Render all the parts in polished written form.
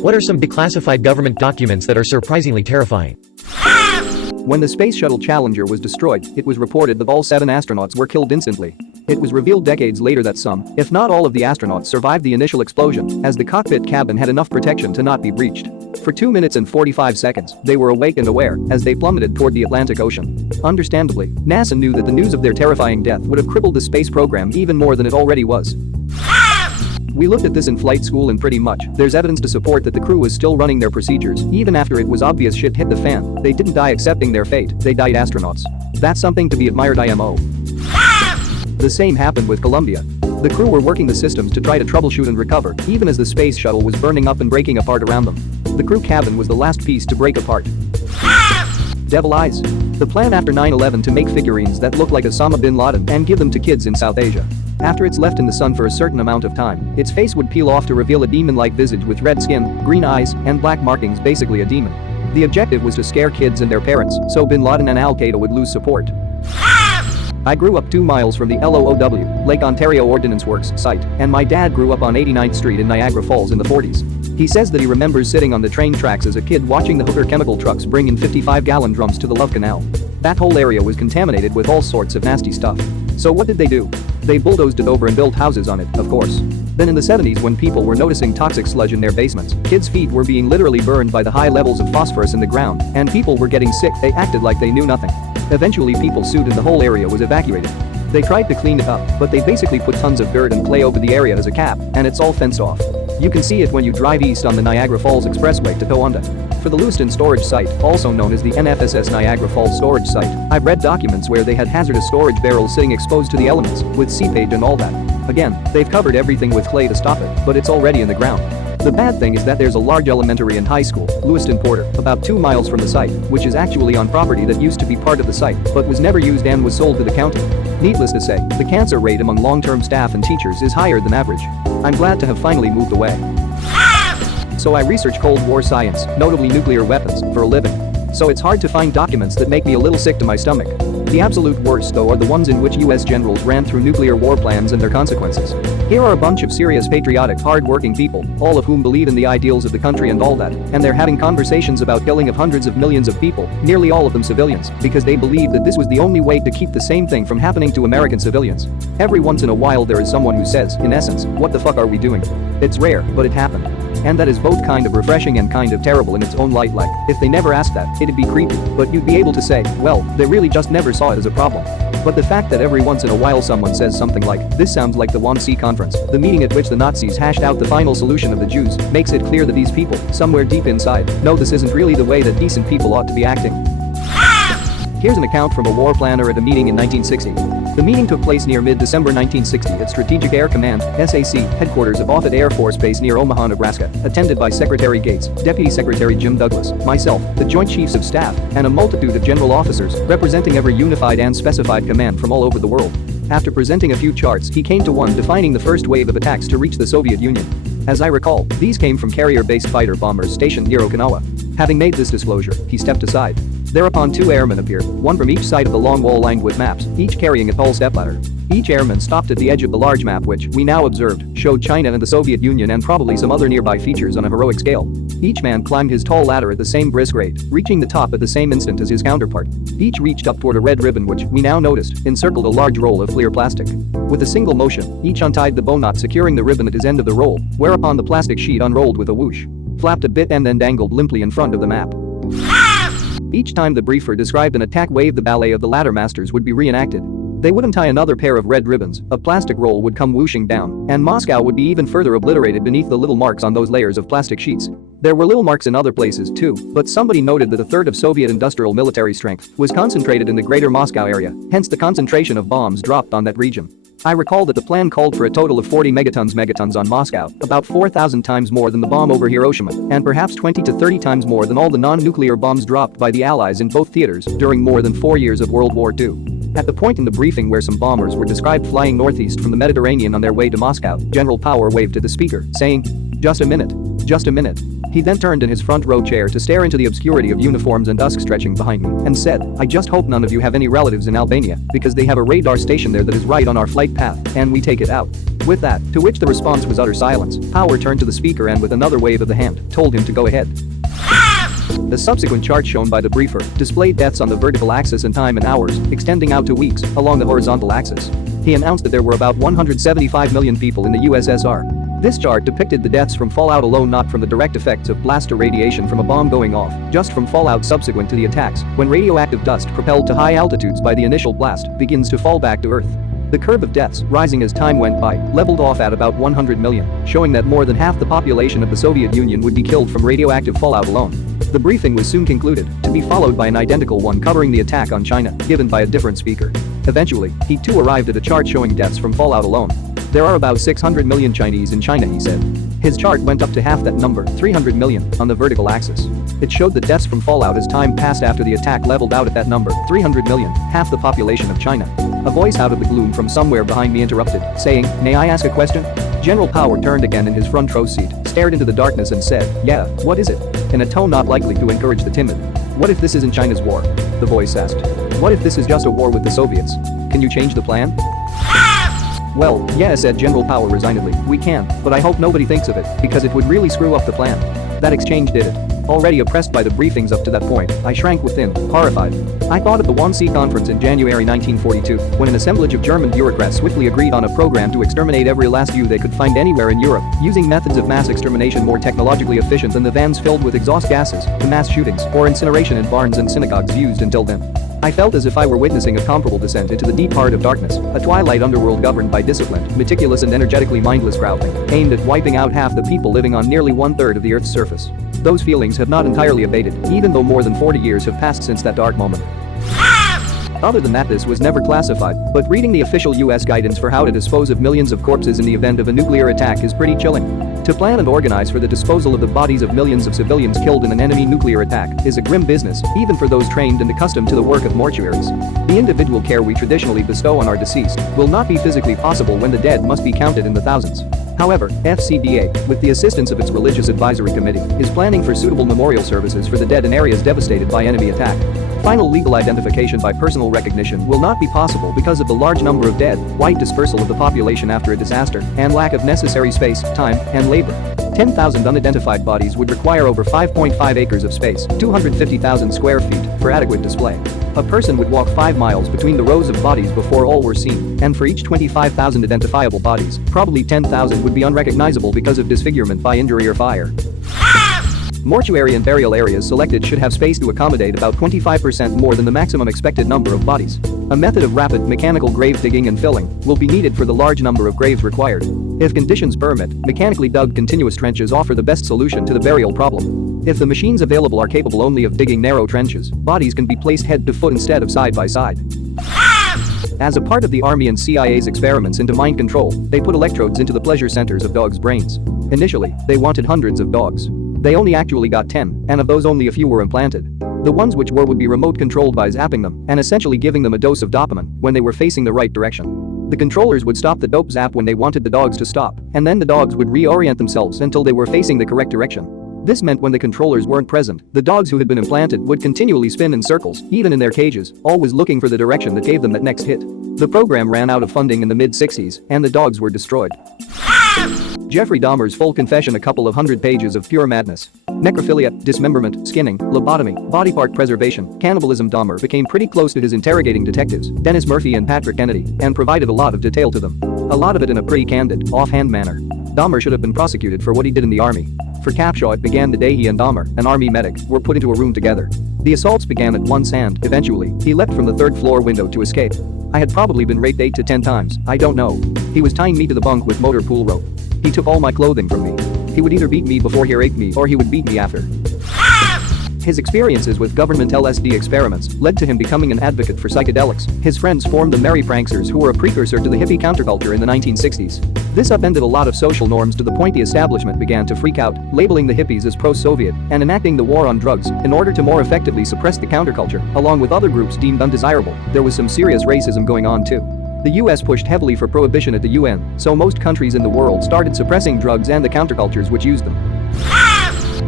What are some declassified government documents that are surprisingly terrifying? When the Space Shuttle Challenger was destroyed, it was reported that all 7 astronauts were killed instantly. It was revealed decades later that some, if not all of the astronauts survived the initial explosion, as the cockpit cabin had enough protection to not be breached. For 2 minutes and 45 seconds, they were awake and aware as they plummeted toward the Atlantic Ocean. Understandably, NASA knew that the news of their terrifying death would have crippled the space program even more than it already was. We looked at this in flight school and pretty much, there's evidence to support that the crew was still running their procedures, even after it was obvious shit hit the fan. They didn't die accepting their fate, they died astronauts. That's something to be admired, IMO. The same happened with Columbia. The crew were working the systems to try to troubleshoot and recover, even as the space shuttle was burning up and breaking apart around them. The crew cabin was the last piece to break apart. Devil eyes. The plan after 9/11 to make figurines that look like Osama bin Laden and give them to kids in South Asia. After it's left in the sun for a certain amount of time, its face would peel off to reveal a demon-like visage with red skin, green eyes, and black markings, basically a demon. The objective was to scare kids and their parents, so bin Laden and Al-Qaeda would lose support. I grew up 2 miles from the LOOW, Lake Ontario Ordnance Works site, and my dad grew up on 89th Street in Niagara Falls in the 40s. He says that he remembers sitting on the train tracks as a kid watching the Hooker chemical trucks bring in 55-gallon drums to the Love Canal. That whole area was contaminated with all sorts of nasty stuff. So what did they do? They bulldozed it over and built houses on it, of course. Then in the 70s, when people were noticing toxic sludge in their basements, kids' feet were being literally burned by the high levels of phosphorus in the ground, and people were getting sick, they acted like they knew nothing. Eventually people sued and the whole area was evacuated. They tried to clean it up, but they basically put tons of dirt and clay over the area as a cap, and it's all fenced off. You can see it when you drive east on the Niagara Falls Expressway to Towanda. For the Lewiston Storage Site, also known as the NFSS Niagara Falls Storage Site, I've read documents where they had hazardous storage barrels sitting exposed to the elements, with seepage and all that. Again, they've covered everything with clay to stop it, but it's already in the ground. The bad thing is that there's a large elementary and high school, Lewiston Porter, about 2 miles from the site, which is actually on property that used to be part of the site, but was never used and was sold to the county. Needless to say, the cancer rate among long-term staff and teachers is higher than average. I'm glad to have finally moved away. So I research Cold War science, notably nuclear weapons, for a living. So it's hard to find documents that make me a little sick to my stomach. The absolute worst, though, are the ones in which US generals ran through nuclear war plans and their consequences. Here are a bunch of serious, patriotic, hard-working people, all of whom believe in the ideals of the country and all that, and they're having conversations about killing of hundreds of millions of people, nearly all of them civilians, because they believe that this was the only way to keep the same thing from happening to American civilians. Every once in a while there is someone who says, in essence, what the fuck are we doing? It's rare, but it happened. And that is both kind of refreshing and kind of terrible in its own light. Like, if they never asked that, it'd be creepy, but you'd be able to say, well, they really just never saw it as a problem. But the fact that every once in a while someone says something like, this sounds like the Wannsee Conference, the meeting at which the Nazis hashed out the final solution of the Jews, makes it clear that these people, somewhere deep inside, know this isn't really the way that decent people ought to be acting. Here's an account from a war planner at a meeting in 1960. The meeting took place near mid-December 1960 at Strategic Air Command, SAC, headquarters of Offutt Air Force Base near Omaha, Nebraska, attended by Secretary Gates, Deputy Secretary Jim Douglas, myself, the Joint Chiefs of Staff, and a multitude of general officers representing every unified and specified command from all over the world. After presenting a few charts, he came to one defining the first wave of attacks to reach the Soviet Union. As I recall, these came from carrier-based fighter bombers stationed near Okinawa. Having made this disclosure, he stepped aside. Thereupon 2 airmen appeared, one from each side of the long wall lined with maps, each carrying a tall stepladder. Each airman stopped at the edge of the large map which, we now observed, showed China and the Soviet Union and probably some other nearby features on a heroic scale. Each man climbed his tall ladder at the same brisk rate, reaching the top at the same instant as his counterpart. Each reached up toward a red ribbon which, we now noticed, encircled a large roll of clear plastic. With a single motion, each untied the bow knot securing the ribbon at his end of the roll, whereupon the plastic sheet unrolled with a whoosh, flapped a bit and then dangled limply in front of the map. Each time the briefer described an attack wave, the ballet of the ladder masters would be reenacted. They would untie another pair of red ribbons, a plastic roll would come whooshing down, and Moscow would be even further obliterated beneath the little marks on those layers of plastic sheets. There were little marks in other places too, but somebody noted that a third of Soviet industrial military strength was concentrated in the greater Moscow area, hence the concentration of bombs dropped on that region. I recall that the plan called for a total of 40 megatons on Moscow, about 4,000 times more than the bomb over Hiroshima, and perhaps 20 to 30 times more than all the non-nuclear bombs dropped by the Allies in both theaters during more than 4 years of World War II. At the point in the briefing where some bombers were described flying northeast from the Mediterranean on their way to Moscow, General Power waved to the speaker, saying, "Just a minute. just a minute." He then turned in his front row chair to stare into the obscurity of uniforms and dusk stretching behind me and said, "I just hope none of you have any relatives in Albania, because they have a radar station there that is right on our flight path, and we take it out." With that, to which the response was utter silence, Power turned to the speaker and with another wave of the hand, told him to go ahead. The subsequent chart shown by the briefer displayed deaths on the vertical axis in time and hours, extending out to weeks, along the horizontal axis. He announced that there were about 175 million people in the USSR. This chart depicted the deaths from fallout alone, not from the direct effects of blast or radiation from a bomb going off, just from fallout subsequent to the attacks, when radioactive dust propelled to high altitudes by the initial blast begins to fall back to Earth. The curve of deaths, rising as time went by, leveled off at about 100 million, showing that more than half the population of the Soviet Union would be killed from radioactive fallout alone. The briefing was soon concluded, to be followed by an identical one covering the attack on China, given by a different speaker. Eventually, he too arrived at a chart showing deaths from fallout alone. "There are about 600 million Chinese in China," he said. His chart went up to half that number, 300 million, on the vertical axis. It showed the deaths from fallout as time passed after the attack leveled out at that number, 300 million, half the population of China. A voice out of the gloom from somewhere behind me interrupted, saying, "May I ask a question?" General Power turned again in his front row seat, stared into the darkness and said, "Yeah, what is it?" in a tone not likely to encourage the timid. "What if this isn't China's war?" the voice asked. "What if this is just a war with the Soviets? Can you change the plan?" "Well, yeah," said General Power resignedly, "we can, but I hope nobody thinks of it, because it would really screw up the plan." That exchange did it. Already oppressed by the briefings up to that point, I shrank within, horrified. I thought of the 1C conference in January 1942, when an assemblage of German bureaucrats swiftly agreed on a program to exterminate every last Jew they could find anywhere in Europe, using methods of mass extermination more technologically efficient than the vans filled with exhaust gases, the mass shootings, or incineration in barns and synagogues used until then. I felt as if I were witnessing a comparable descent into the deep heart of darkness, a twilight underworld governed by disciplined, meticulous and energetically mindless crowding, aimed at wiping out half the people living on nearly 1/3 of the Earth's surface. Those feelings have not entirely abated, even though more than 40 years have passed since that dark moment. Other than that, this was never classified, but reading the official US guidance for how to dispose of millions of corpses in the event of a nuclear attack is pretty chilling. To plan and organize for the disposal of the bodies of millions of civilians killed in an enemy nuclear attack is a grim business, even for those trained and accustomed to the work of mortuaries. The individual care we traditionally bestow on our deceased will not be physically possible when the dead must be counted in the thousands. However, FCDA, with the assistance of its Religious Advisory Committee, is planning for suitable memorial services for the dead in areas devastated by enemy attack. Final legal identification by personal recognition will not be possible because of the large number of dead, wide dispersal of the population after a disaster, and lack of necessary space, time, and labor. 10,000 unidentified bodies would require over 5.5 acres of space, 250,000 square feet, for adequate display. A person would walk 5 miles between the rows of bodies before all were seen, and for each 25,000 identifiable bodies, probably 10,000 would be unrecognizable because of disfigurement by injury or fire. Mortuary and burial areas selected should have space to accommodate about 25% more than the maximum expected number of bodies. A method of rapid mechanical grave digging and filling will be needed for the large number of graves required. If conditions permit, mechanically dug continuous trenches offer the best solution to the burial problem. If the machines available are capable only of digging narrow trenches, bodies can be placed head to foot instead of side by side. As a part of the Army and CIA's experiments into mind control, they put electrodes into the pleasure centers of dogs' brains. Initially, they wanted hundreds of dogs. They only actually got 10, and of those only a few were implanted. The ones which were would be remote controlled by zapping them and essentially giving them a dose of dopamine when they were facing the right direction. The controllers would stop the dope zap when they wanted the dogs to stop, and then the dogs would reorient themselves until they were facing the correct direction. This meant when the controllers weren't present, the dogs who had been implanted would continually spin in circles, even in their cages, always looking for the direction that gave them that next hit. The program ran out of funding in the mid-60s, and the dogs were destroyed. Jeffrey Dahmer's full confession, a couple of hundred pages of pure madness. Necrophilia, dismemberment, skinning, lobotomy, body part preservation, cannibalism. Dahmer became pretty close to his interrogating detectives, Dennis Murphy and Patrick Kennedy, and provided a lot of detail to them. A lot of it in a pretty candid, offhand manner. Dahmer should have been prosecuted for what he did in the army. For Capshaw, it began the day he and Dahmer, an army medic, were put into a room together. The assaults began at once and, eventually, he leapt from the third-floor window to escape. I had probably been raped 8 to 10 times, I don't know. He was tying me to the bunk with motor pool rope. He took all my clothing from me. He would either beat me before he raped me or he would beat me after. His experiences with government LSD experiments led to him becoming an advocate for psychedelics. His friends formed the Merry Pranksters, who were a precursor to the hippie counterculture in the 1960s. This upended a lot of social norms to the point the establishment began to freak out, labeling the hippies as pro-Soviet and enacting the war on drugs in order to more effectively suppress the counterculture, along with other groups deemed undesirable. There was some serious racism going on too. The US pushed heavily for prohibition at the UN, so most countries in the world started suppressing drugs and the countercultures which used them.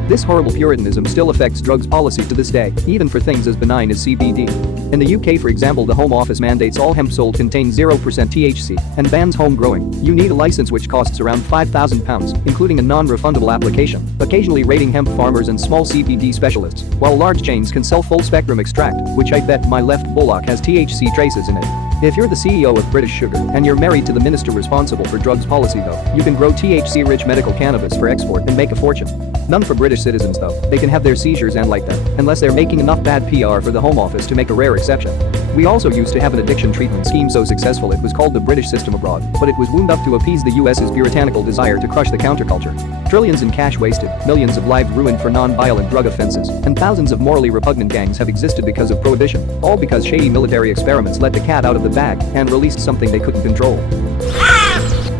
This horrible puritanism still affects drugs policy to this day, even for things as benign as CBD. In the UK, for example, the Home Office mandates all hemp sold contain 0% THC and bans home growing. You need a license which costs around £5,000, including a non-refundable application, occasionally raiding hemp farmers and small CBD specialists, while large chains can sell full-spectrum extract, which I bet my left bullock has THC traces in it. If you're the CEO of British Sugar and you're married to the minister responsible for drugs policy though, you can grow THC-rich medical cannabis for export and make a fortune. None for British citizens though, they can have their seizures and like them, unless they're making enough bad PR for the Home Office to make a rare exception. We also used to have an addiction treatment scheme so successful it was called the British system abroad, but it was wound up to appease the US's puritanical desire to crush the counterculture. Trillions in cash wasted, millions of lives ruined for non-violent drug offenses, and thousands of morally repugnant gangs have existed because of prohibition, all because shady military experiments let the cat out of the bag and released something they couldn't control.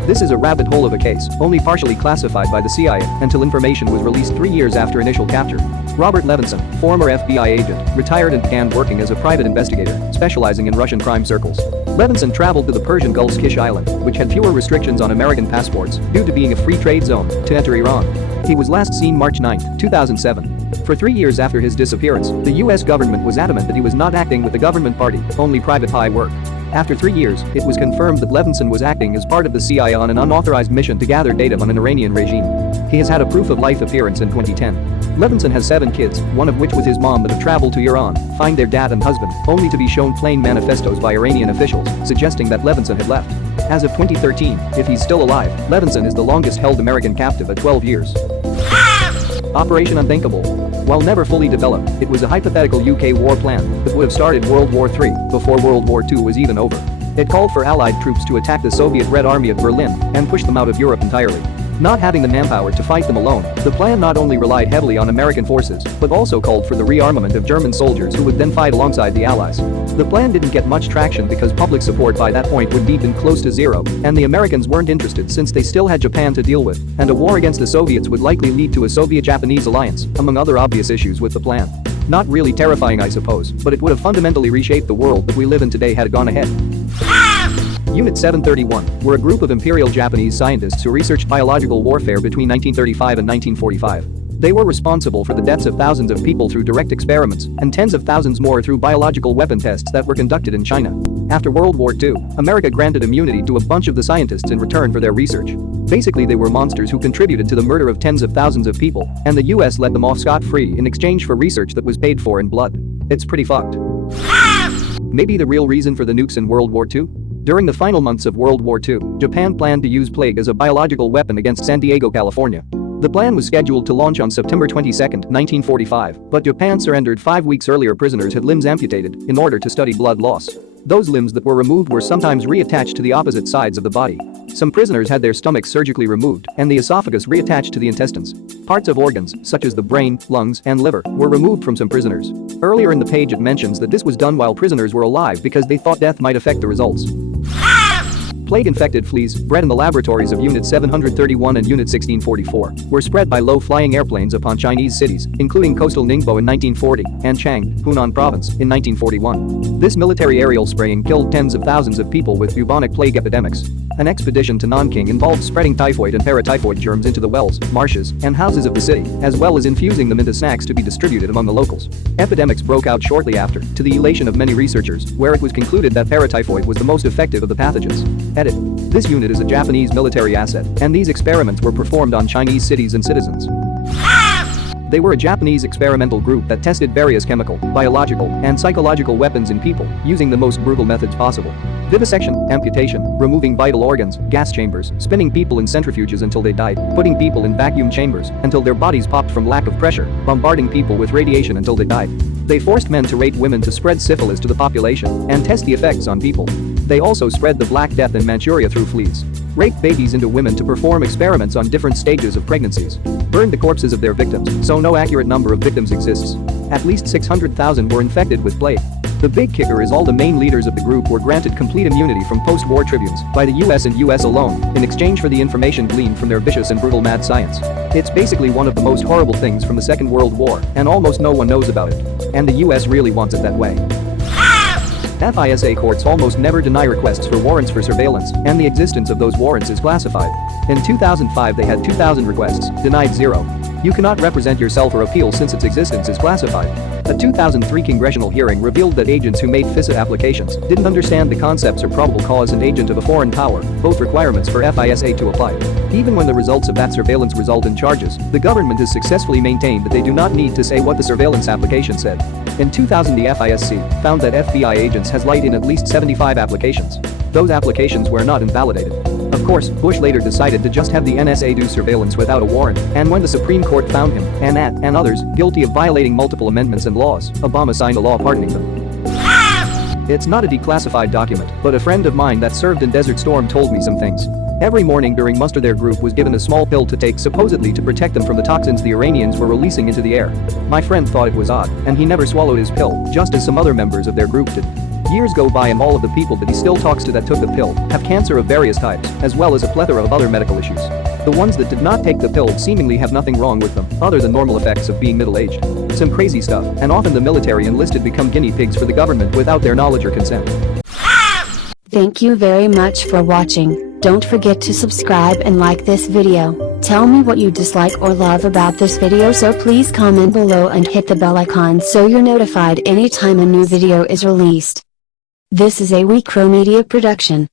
This is a rabbit hole of a case, only partially classified by the CIA until information was released 3 years after initial capture. Robert Levinson, former FBI agent, retired and began working as a private investigator, specializing in Russian crime circles. Levinson traveled to the Persian Gulf's Kish Island, which had fewer restrictions on American passports due to being a free trade zone, to enter Iran. He was last seen March 9, 2007. For 3 years after his disappearance, the US government was adamant that he was not acting with the government party, only private eye work. After 3 years, it was confirmed that Levinson was acting as part of the CIA on an unauthorized mission to gather data on an Iranian regime. He has had a proof of life appearance in 2010. Levinson has 7 kids, one of which with his mom that have traveled to Iran, find their dad and husband, only to be shown plain manifestos by Iranian officials, suggesting that Levinson had left. As of 2013, if he's still alive, Levinson is the longest held American captive at 12 years. Operation Unthinkable. While never fully developed, it was a hypothetical UK war plan that would have started World War III before World War II was even over. It called for Allied troops to attack the Soviet Red Army of Berlin and push them out of Europe entirely. Not having the manpower to fight them alone, the plan not only relied heavily on American forces, but also called for the rearmament of German soldiers who would then fight alongside the Allies. The plan didn't get much traction because public support by that point would be been close to zero, and the Americans weren't interested since they still had Japan to deal with, and a war against the Soviets would likely lead to a Soviet-Japanese alliance, among other obvious issues with the plan. Not really terrifying I suppose, but it would have fundamentally reshaped the world that we live in today had it gone ahead. Unit 731 were a group of Imperial Japanese scientists who researched biological warfare between 1935 and 1945. They were responsible for the deaths of thousands of people through direct experiments and tens of thousands more through biological weapon tests that were conducted in China. After World War II, America granted immunity to a bunch of the scientists in return for their research. Basically they were monsters who contributed to the murder of tens of thousands of people, and the US let them off scot-free in exchange for research that was paid for in blood. It's pretty fucked. Maybe the real reason for the nukes in World War II? During the final months of World War II, Japan planned to use plague as a biological weapon against San Diego, California. The plan was scheduled to launch on September 22, 1945, but Japan surrendered 5 weeks earlier. Prisoners had limbs amputated in order to study blood loss. Those limbs that were removed were sometimes reattached to the opposite sides of the body. Some prisoners had their stomachs surgically removed and the esophagus reattached to the intestines. Parts of organs, such as the brain, lungs, and liver, were removed from some prisoners. Earlier in the page it mentions that this was done while prisoners were alive because they thought death might affect the results. Plague-infected fleas, bred in the laboratories of Unit 731 and Unit 1644, were spread by low-flying airplanes upon Chinese cities, including coastal Ningbo in 1940 and Chang, Hunan Province, in 1941. This military aerial spraying killed tens of thousands of people with bubonic plague epidemics. An expedition to Nanking involved spreading typhoid and paratyphoid germs into the wells, marshes, and houses of the city, as well as infusing them into snacks to be distributed among the locals. Epidemics broke out shortly after, to the elation of many researchers, where it was concluded that paratyphoid was the most effective of the pathogens. Edit. This unit is a Japanese military asset, and these experiments were performed on Chinese cities and citizens. They were a Japanese experimental group that tested various chemical, biological, and psychological weapons in people, using the most brutal methods possible. Vivisection, amputation, removing vital organs, gas chambers, spinning people in centrifuges until they died, putting people in vacuum chambers until their bodies popped from lack of pressure, bombarding people with radiation until they died. They forced men to rape women to spread syphilis to the population and test the effects on people. They also spread the Black Death in Manchuria through fleas. Raped babies into women to perform experiments on different stages of pregnancies. Burned the corpses of their victims, so no accurate number of victims exists. At least 600,000 were infected with plague. The big kicker is all the main leaders of the group were granted complete immunity from post-war tribunes by the US and US alone in exchange for the information gleaned from their vicious and brutal mad science. It's basically one of the most horrible things from the Second World War, and almost no one knows about it. And the US really wants it that way. FISA courts almost never deny requests for warrants for surveillance, and the existence of those warrants is classified. In 2005 they had 2,000 requests, denied 0. You cannot represent yourself or appeal since its existence is classified. A 2003 congressional hearing revealed that agents who made FISA applications didn't understand the concepts or probable cause and agent of a foreign power, both requirements for FISA to apply. Even when the results of that surveillance result in charges, the government has successfully maintained that they do not need to say what the surveillance application said. In 2000, the FISC found that FBI agents has lied in at least 75 applications. Those applications were not invalidated. Of course, Bush later decided to just have the NSA do surveillance without a warrant, and when the Supreme Court found him, and others, guilty of violating multiple amendments and laws, Obama signed a law pardoning them. It's not a declassified document, but a friend of mine that served in Desert Storm told me some things. Every morning during muster their group was given a small pill to take supposedly to protect them from the toxins the Iranians were releasing into the air. My friend thought it was odd, and he never swallowed his pill, just as some other members of their group did. Years go by and all of the people that he still talks to that took the pill have cancer of various types, as well as a plethora of other medical issues. The ones that did not take the pill seemingly have nothing wrong with them, other than normal effects of being middle-aged. Some crazy stuff, and often the military enlisted become guinea pigs for the government without their knowledge or consent. Thank you very much for watching. Don't forget to subscribe and like this video. Tell me what you dislike or love about this video, so please comment below and hit the bell icon so you're notified anytime a new video is released. This is a WeCrow Media production.